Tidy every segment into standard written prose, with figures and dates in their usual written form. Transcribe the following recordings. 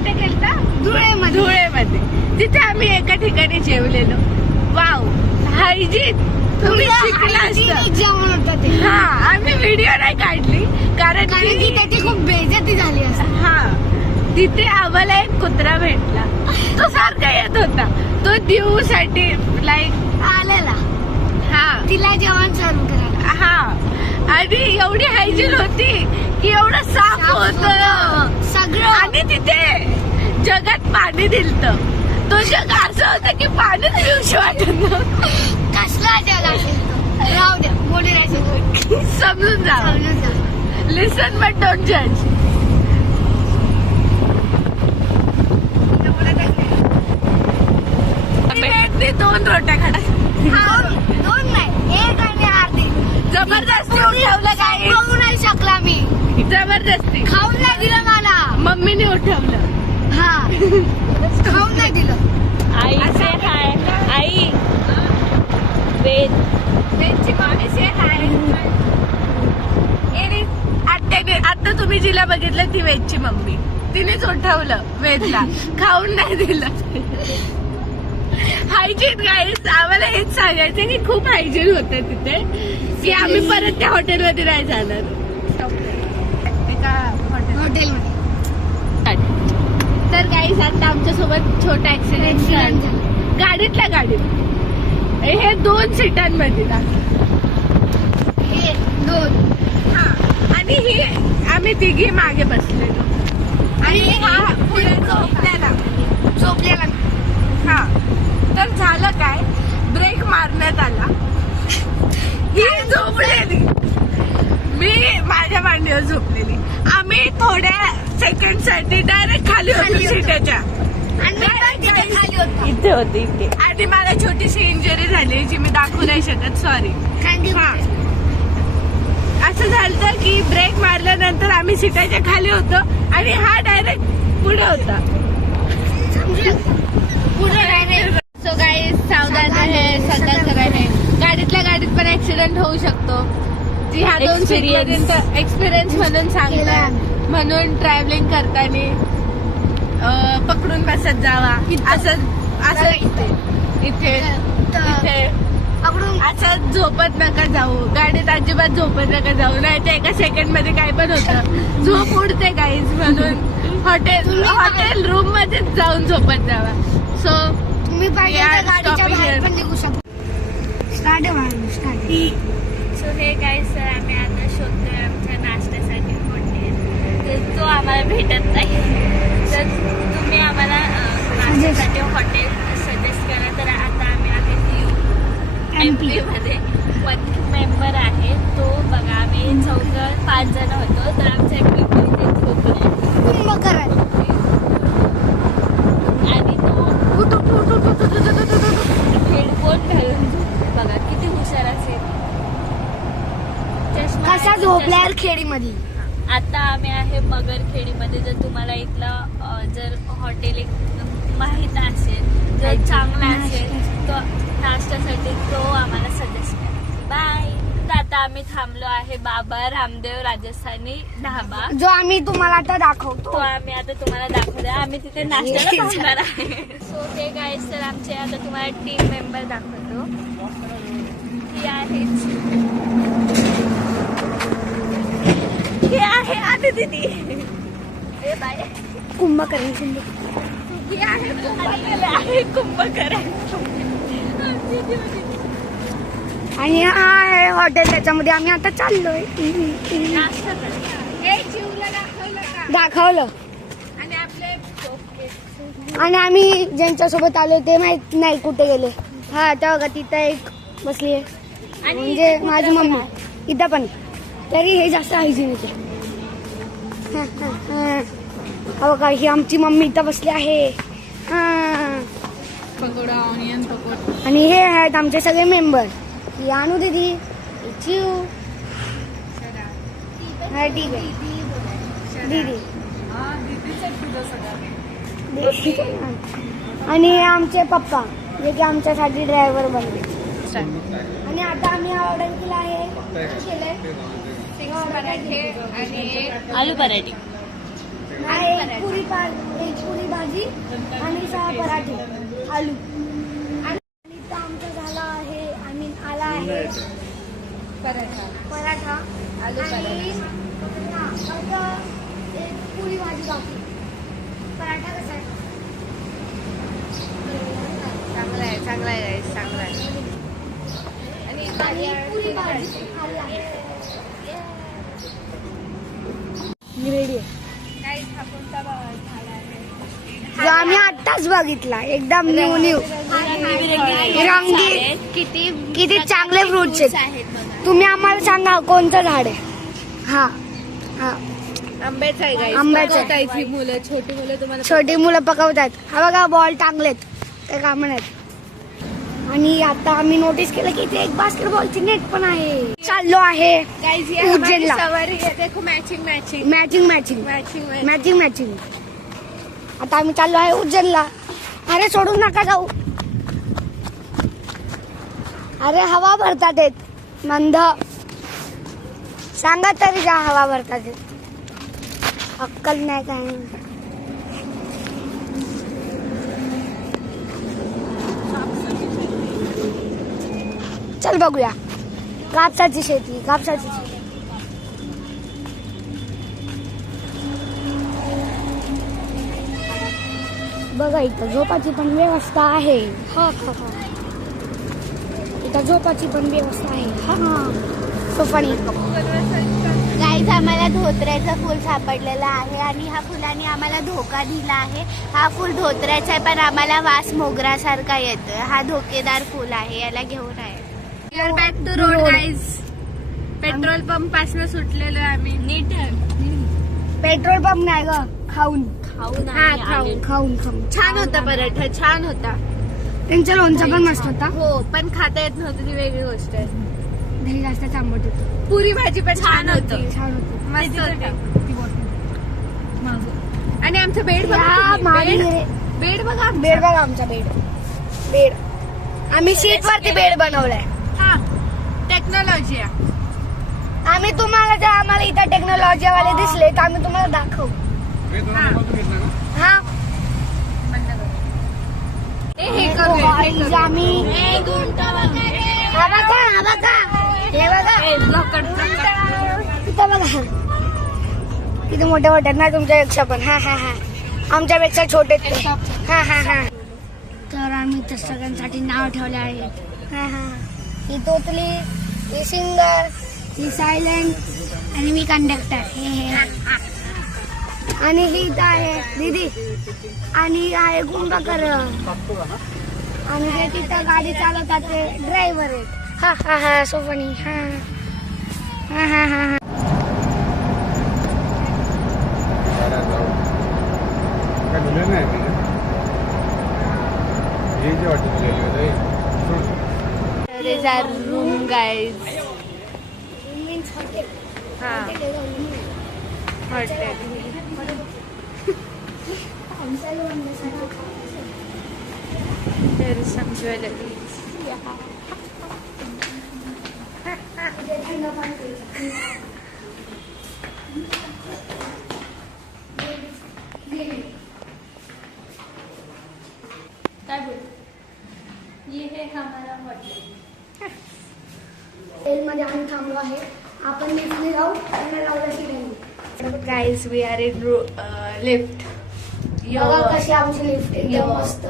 कुठे गेलता? धुळेमध्ये. धुळेमध्ये. तिथे आम्ही एका ठिकाणी जेवलेलो. वाव, हायजीन तुम्ही शिकला असता. जेवण होतं ते. हा, आम्ही व्हिडिओ नाही काढली कारण की त्याची खूप बेइज्जती झाली असं. हा, तिथे आम्हाला एक कुत्रा भेटला. तो सारखा येत होता. तो देऊ साठी लाईक आलेला. हा, तिला जेवण सर्व करायला. हा, आणि एवढी हायजीन होती की एवढं साफ होत सगळं. आणि तिथे जगात पाणी दिलत. तो जग असं होतं की पाणीच पिऊशी वाटत नव्हतं. कसला जग असेल तो. राहू द्या, बोलू राहायचं. समजून जा. लिसन बट डोंट जज. दोन रोट्या खाणार. दोन नाही, एक आणि अर्धी. जबरदस्ती उठवलं काय? खाऊ नाही शकला मी. जबरदस्ती खाऊन नाही दिलं मला. मम्मीने उठवलं. हा, खाऊन नाही दिलं. आई से हाय. आई वेद. वेदची मम्मी से हाय. आता तुम्ही जिला बघितलं ती वेदची मम्मी. तिनेच उठवलं वेदला. खाऊन नाही दिलं. हायजीन गाईस. आम्हाला हेच सांगायचं की खूप हायजीन होतं तिथे की आम्ही परत त्या हॉटेलमध्ये नाही जाणार. एका हॉटेलमध्ये. तर गाईस आता आमच्यासोबत छोटा ऍक्सिडेंट झाला. गाडीतल्या गाडीत. हे 2 सीटांमध्ये हे 2. हा, आणि ही आम्ही तिघी मागे बसलेलो आणि हा पुढे झोपलेला. हा, तर झालं काय, ब्रेक मारण्यात आला. ही झोपलेली, मी माझ्या मांडीवर झोपलेली. आम्ही थोड्या सेकंड साठी डायरेक्ट खाली होतो सीटाच्या. इथे होती इथे. आणि मला छोटीशी इंजुरी झाली जी मी दाखवू नाही शकत. सॉरी. हा, असं झालं की ब्रेक मारल्यानंतर आम्ही सीटाच्या खाली होतो आणि हा डायरेक्ट पुढे होता. सो गाईज, सावधान आहे, सतर्क आहे. गाडीतल्या गाडीत पण ऍक्सिडेंट होऊ शकतो. जी ह्या 2 सीटपर्यंत एक्सपिरियन्स म्हणून सांगतात. म्हणून ट्रॅव्हलिंग करताना पकडून बसत जावा. असं इथे असं झोपत नका जाऊ. गाडीत अजिबात झोपत नका जाऊ, नाही तर एका सेकंड मध्ये काय पण होतं. झोप उडते गाईज. म्हणून हॉटेल रूम मध्येच जाऊन झोपत जावा. सो तुम्ही पाहिजे गाडीच्या बाहेर पण निघू शकता. सो हे काय सर, आम्ही आता शोधतोय आमच्या नाश्त्यासाठी हॉटेल. तर तो आम्हाला भेटत नाही. तर तुम्ही आम्हाला नाश्त्यासाठी हॉटेल सजेस्ट करा. तर आता आम्ही आहे MP मध्ये 1 मेंबर आहे. तो बघा, आम्ही 5 जण होतो. तर आमच्या MP मध्ये झोपला कुंभकर्ण. आणि तो हेडफोन घालून झोपतो. बघा किती हुशार असेल. कसा झोपल्यावर खेडीमध्ये. आता आम्ही आहे मगरखेडीमध्ये. जर तुम्हाला इथलं जर हॉटेल एक माहीत असेल, जर चांगला असेल तो नाश्त्यासाठी, तो आम्हाला सजेस्ट करा. बाय. तर आता आम्ही थांबलो आहे बाबा रामदेव राजस्थानी ढाबा. जो आम्ही तुम्हाला आता दाखवतो. तो आम्ही आता तुम्हाला दाखवतो. आम्ही तिथे नाश्त्याला थांबणार आहे. सो हे गाईज, तर आमचे आता तुम्हाला टीम मेंबर दाखवतो. ही आहे आधी दीदी. हे बाय कुंभकर्ण. ही आहे कुंभकर्ण. आणि हा आहे हॉटेल. त्याच्यामध्ये आम्ही आता चाललोय. नाश्ता दाखवलं. आणि आपले आणि आम्ही ज्यांच्यासोबत आलो ते माहित नाही कुठे गेले. हा, त्या बघा तिथं एक बसली आहे, म्हणजे माझी मम्मी. इथं पण. तरी हे जास्त हायजीनिक आहे. बघा, ही आमची मम्मी इथं बसली आहे. पकोडा, ऑनियन पकोडा. आणि हे आहेत आमचे सगळे मेंबर. ही अनु दीदी, चिव. हा, ठीक आहे दीदी. आणि हे आमचे पप्पा, जे की आमच्यासाठी ड्रायव्हर बनले. आणि आता आम्ही हा ऑर्डर केला आहे. पराठे आणि आलू पराठे. एक पुरी भाजी आणि 6 पराठे आलू. आणि इथं आमचं झालं आहे आला आहे पराठा आलू आणि आता एक पुरी भाजी बाकी. पराठा कसा आहे? चांगला आहे चांगला आहे guys, चांगला आहे. आणि पुरी भाजी रेडी आहे. Guys, हा कोणता झाड आहे? जो आम्ही आत्ताच बघितला एकदम न्यू रंगीत. किती चांगले फ्रुट्स आहेत. आहेत बघा. तुम्ही आम्हाला सांगा कोणतं झाड आहे. हा हा आंब्याचं आहे guys. आंब्याचं आहे. पकवतायत ही मुलं, छोटी मुलं तुम्हाला छोटी मुलं पकवतात. हा बघा बॉल टांगलेत ते काम नाहीत. आणि आता आम्ही नोटीस केलं की इथे एक बास्केटबॉलची नेट पण आहे. चाललो आहे Guys, ये हमारी उज्जैनला. सवारी है, देखो मॅचिंग मॅचिंग. आता आम्ही चाललो आहे उज्जैनला. अरे सोडून नका जाऊ. अरे हवा भरतात येत मंद. सांगा तरी जा हवा भरतात येत. अक्कल नाही काय नाही. चल बघूया कापसाची शेती. बघा इथं झोपाची पण व्यवस्था आहे. इथं झोपाची पण व्यवस्था आहे. सोफानी गाईज आम्हाला धोत्र्याचं फुल सापडलेलं आहे आणि ह्या फुलाने आम्हाला धोका दिला आहे. हा फुल धोत्र्याचा आहे पण आम्हाला वास मोगरासारखा येतोय. हा धोकेदार फुल आहे, याला घेऊन आहे. Back to road guys. Petrol pump पासून सुटलेलो आहे आम्ही. नीट पेट्रोल पंप नाही ग, खाऊन खाऊन छान होता पराठा, छान होता. त्यांचं लोणचं पण मस्त होता. हो, पण खाता येत नव्हतं ती वेगळी गोष्ट आहे. दही जास्त आंबट होतं. पुरी भाजी पण छान होती, छान होतं. मस्त होती. आणि आमचं बेड बेड बघा, बेड बघा आमचा बेड. आम्ही सीट वरती बेड बनवलाय. हा टेक्नॉलॉजी आहे. आम्ही तुम्हाला जर आम्हाला इथं टेक्नॉलॉजी वाले दिसले तर आम्ही तुम्हाला दाखवू. हा हे करूया, हे करूया. आम्ही हा बघा हे बघा इथं बघा किती मोठे मोठे ना तुमच्यापेक्षा पण. हा आमच्यापेक्षा छोटे ते. हा तर आम्ही तर सगळ्यांसाठी नाव ठेवले आहे. ही तोतली, ही सिंगर, ही सायलेंट आणि मी कंडक्टर. आणि ही इथं आहे दीदी आणि आहे कुंभकर. आणि हे तिथं गाडी चालवतात ते ड्रायव्हर आहेत. हा सोफनी. हा There is our room guys. हा hotel. There is some jewelries. काय बोल ये है हमारा हॉटेल. मध्ये आम्ही थांबलो आहे. आपण लिफ्टने जाऊ त्यांना लावलं की Guys, we are in lift. बघा कशी आमची लिफ्ट एकदम मस्त.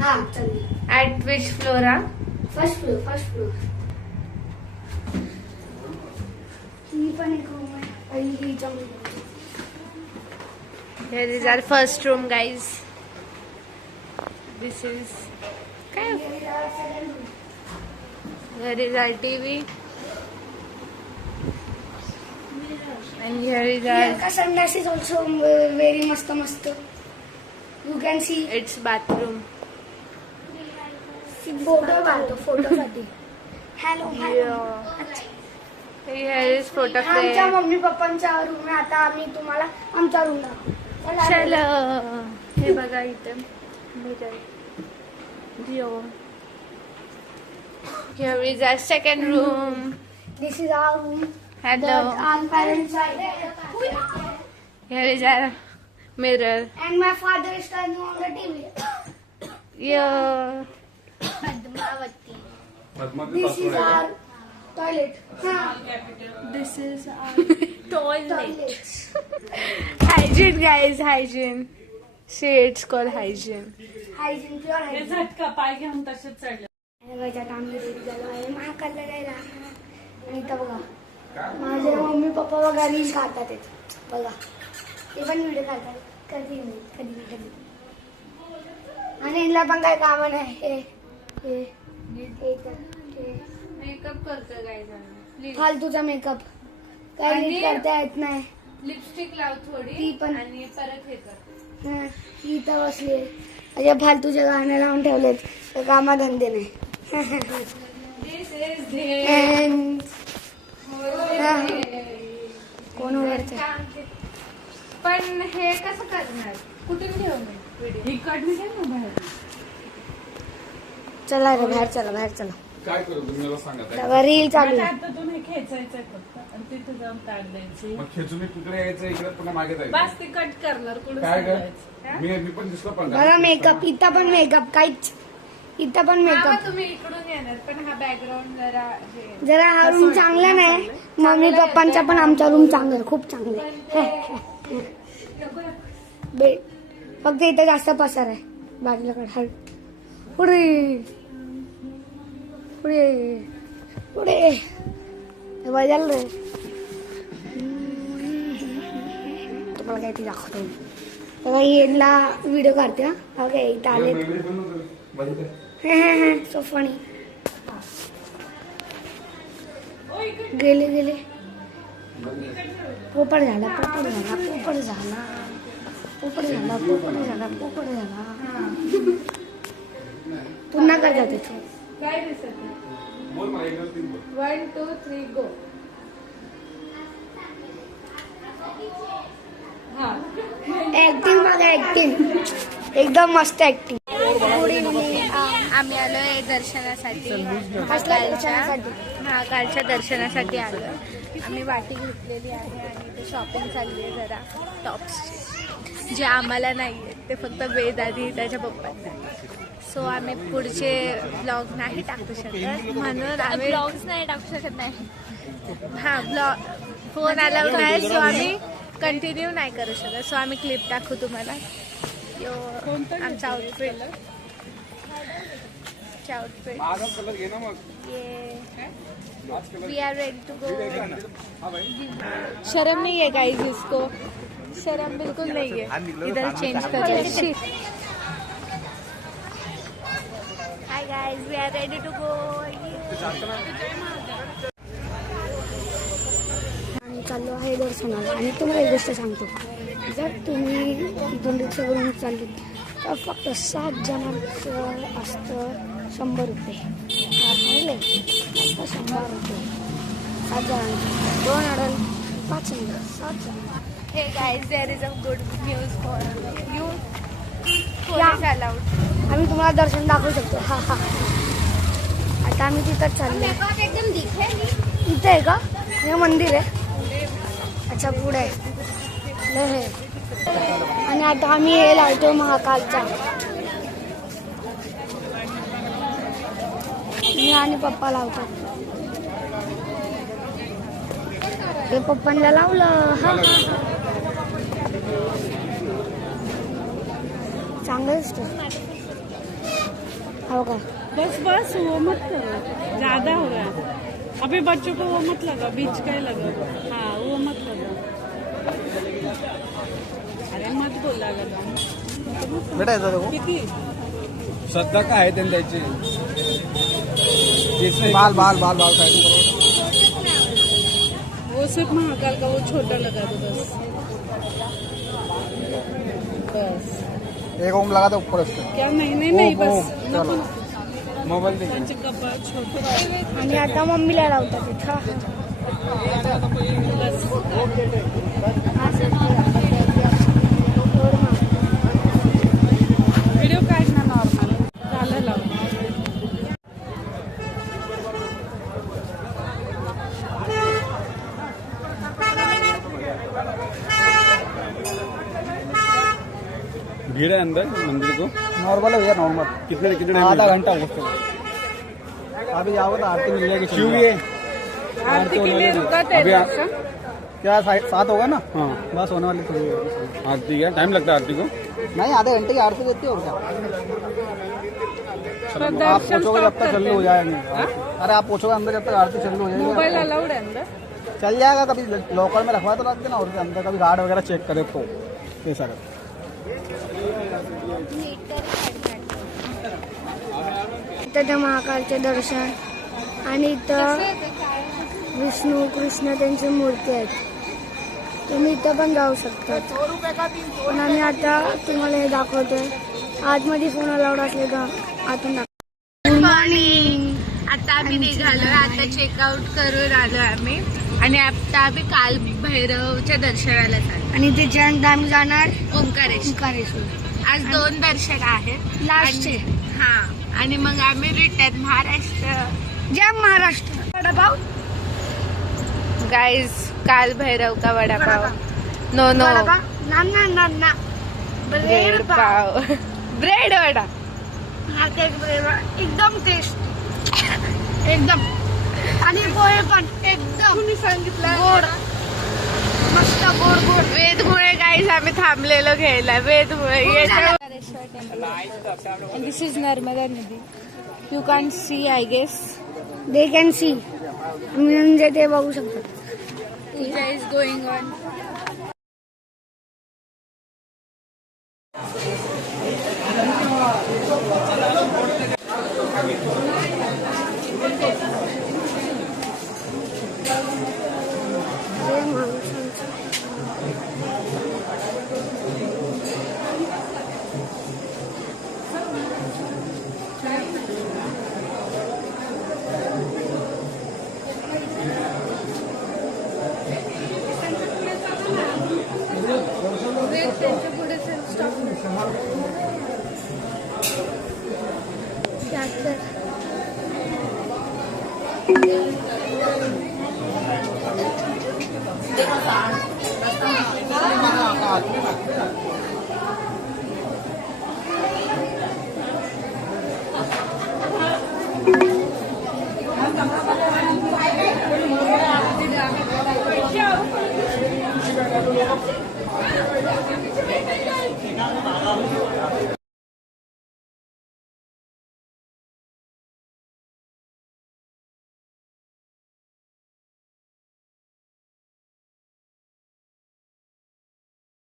हा चल. At which floor? First floor. ही पण एक रूम आहे. पहिली ही चांगली. Here is our first room, guys. This is here is our TV. And here is our Sundays is also very mast. You can see its bathroom. फोटोसाठी. Hello. Here is photo आमच्या frame. Mummy पप्पांचा room आहे. आता आम्ही तुम्हाला आमचा room दाखवू. चलो. हे बघा इथे. Here is our second room. This is our room. Hello. Our parents are there. Here is our mirror. And my father is turning on the TV. Yeah. This is our toilet. This is our Toilet. hygiene, guys. Hygiene. See, it's called hygiene. Hygiene, pure ते hygiene. झटका पाय घेऊन तसेच चढले. त्याच्यात आम्ही ready झालो आहे महाकालला जायला. आणि इथं बघा माझे मम्मी पप्पा बघा रील काढतात येत. बघा ते पण व्हिडिओ काढतात कधी नाही कधी नाही कधी. आणि यांना पण काय काम नाही. हे मेकअप करतो guys. फालतूचा मेकअप काही आणि- नीट करता येत नाही. लिपस्टिक लाव थोडी ती पण- आणि परत हे कर. हं, इथं बसली अशा फालतूचे गाणे लावून ठेवलेत तर कामाधंदे नाही. This is the And- हं. कोण ओरडते? पण हे कसं करणार? कुठून घेऊ मी व्हिडिओ? इकडनं घे ना बाहेर. चला रे बाहेर चला बाहेर चला. काय करू तुम्ही मला सांगा काय? तेव्हा रील चालू माझ्या आहे. हातातून हे खेचायचंय फक्त आणि तिथे जाऊन ताट द्यायची. मग खेचून मी तिकडे यायचं इकडे पुन्हा मागे बस जायचं ती कट करणार कुठं काय सांगायचं. मी पण दिसलो पण बघा मेकअप इथं पण मेकअप काहीच इथं पण हा, मेकअप. मग तुम्ही इकडून येणार पण हा बॅकग्राऊंड जरा हे जरा हा रूम चांगला नाही. मम्मी पप्पांचा पण आमचा रूम चांगला आहे खूप चांगला आहे. बेड फक्त इथं जास्त पसार आहे बाजूला काढ. पुढे पुढे पुढे वाजाल रे. तुम्हाला काहीतरी दाखवतो. बघा येला व्हिडिओ काढते. हा ओके इथं आले. So funny. गेले गेले पोपट झाला पोपट झाला पोपट झाला पोपट झाला पोपट झाला पोपट झाला. पुन्हा करता तिथं. काय दिसत बोल मला एकदा तीन बोल. 1 2 3 गो. हा ऍक्टिंग बघा ऍक्टिंग एकदम मस्त ऍक्टिंग. आम्ही आलोय दर्शनासाठी. कसल्या दर्शनासाठी? महाकालच्या दर्शनासाठी आलो. आम्ही वाटी घेतलेली आहे आणि ते शॉपिंग चालली आहे जरा टॉप्सची जे आम्हाला नाही आहेत ते फक्त वेद आणि त्याच्या पप्पांना. सो आम्ही पुढचे ब्लॉग नाही टाकू शकत म्हणून आम्ही ब्लॉग्स नाही टाकू शकत नाही. हा ब्लॉग फोन आला नाही. सो आम्ही कंटिन्यू नाही करू शकत. सो आम्ही क्लिप टाकू तुम्हाला. यो आमचा आउटफिट आउटफिट माझा कलर घे ना मग. ये आज colour we are ready to go. हा भाई शर्म नहीं है गाइस इसको. शर्म बिल्कुल नहीं है. इधर चेंज कर दे. Hi guys we are ready to go. आम्ही चाललो आहे दर्शनाला. आणि तुम्हाला एक गोष्ट सांगतो. जर तुम्ही इथून रिक्षावरून चालली तर फक्त 7 जणांचं असतं 100 रुपये. हा पाहिले फक्त 100 रुपये 7 जणांचं. 2 अडल 5 जण 7 जण. Hey guys there is a good news for you. या. Police allowed. आम्ही तुम्हाला दर्शन दाखवू शकतो. हा हा आता आम्ही तिथंच चाललो. एकदम दिखे इथे आहे का हे मंदिर आहे? अच्छा पुढे आहे. लय आहे. आणि आता आम्ही हे लावतो महाकालचा. मी आणि पप्पा लावतो. हे पप्पांना लावलं. हा चांगलं दिसतं. हो का बस बस वो मत करो, ज्यादा हो रहा है. अभी बच्चों को वो मत लगा, बीच का ही लगा. हाँ वो मत लगा. अरे मत बोला लगा. किती श्रद्धा काय आहे त्यांनी द्यायची बाल बाल बाल बाल काय वो सिर्फ महाकाल का वो छोटा लगा दो बस. बस एक ओम लगा दो ऊपर उसके. क्या नहीं नहीं नहीं हो, हो, बस चलो. नको. मोबाईल दे. त्यांचे कपाळ छोटे आणि आता मम्मीला लावतात इथं. बस. व्हिडिओ काढ ना नॉर्मल झालं लावून. भीड़ है अंदर मंदिर को? नॉर्मल है भैया, नॉर्मल। कितने कितने आधा घंटा हो गया। अभी जाओगे तो आरती मिल जाएगी। क्यों ये? आरती के लिए रुका थे अभी दर्शन? क्या 7 होगा ना? हाँ बस होने वाली थोड़ी। आरती क्या टाइम लगता है आरती को? नहीं, आधे घंटे की आरती देती हो क्या? तो आप दर्शन पूछोगे जब stop तक करते चालू हो हैं। जाएंगे। हाँ? अरे आप पूछोगे अंदर जब तक आरती चालू हो मोबाइल जाएगी। अलाउड है अंदर? चल जाएगा, कभी लॉकर में रखवा तो रख देना, और अंदर कभी गार्ड वगैरह चेक करे तो ऐसा कर। इथं महाकालचे दर्शन आणि इथं विष्णू कृष्ण त्यांची मूर्ती आहेत. तुम्ही इथं पण जाऊ शकता. पण आम्ही आता तुम्हाला हे दाखवतोय. आतमध्ये फोन अलाउड असले का आतून दाखव. Good morning. आता आम्ही निघालो, आता चेकआउट करून आलो आम्ही आणि आता आम्ही काल भैरवच्या दर्शनाला चाललो. आणि त्याच्यानंतर आम्ही जाणार ओंकारेश्वर. ओंकारेश्वर. आज 2 दर्शन आहेत लास्टचे. आणि- हा आणि मग आम्ही रिटर्न महाराष्ट्र. जय महाराष्ट्र. वडापाव गाइस काल भैरव का वडापाव. नो नो वडापाव ना ना ना ना ब्रेड पाव. ब्रेड वडा. हा ते ब्रेड एकदम टेस्ट एकदम. आणि पोहे पण एकदम सांगितलं गोड, मस्त गोड गोड. वेदमुळे गाईस आम्ही थांबलेलो घ्यायला. वेदमुळे दिस इज नर्मदा नदी. You can see I guess. They can see म्हणजे ते बघू शकतात. Puja is going on. जय महाराष्ट्र.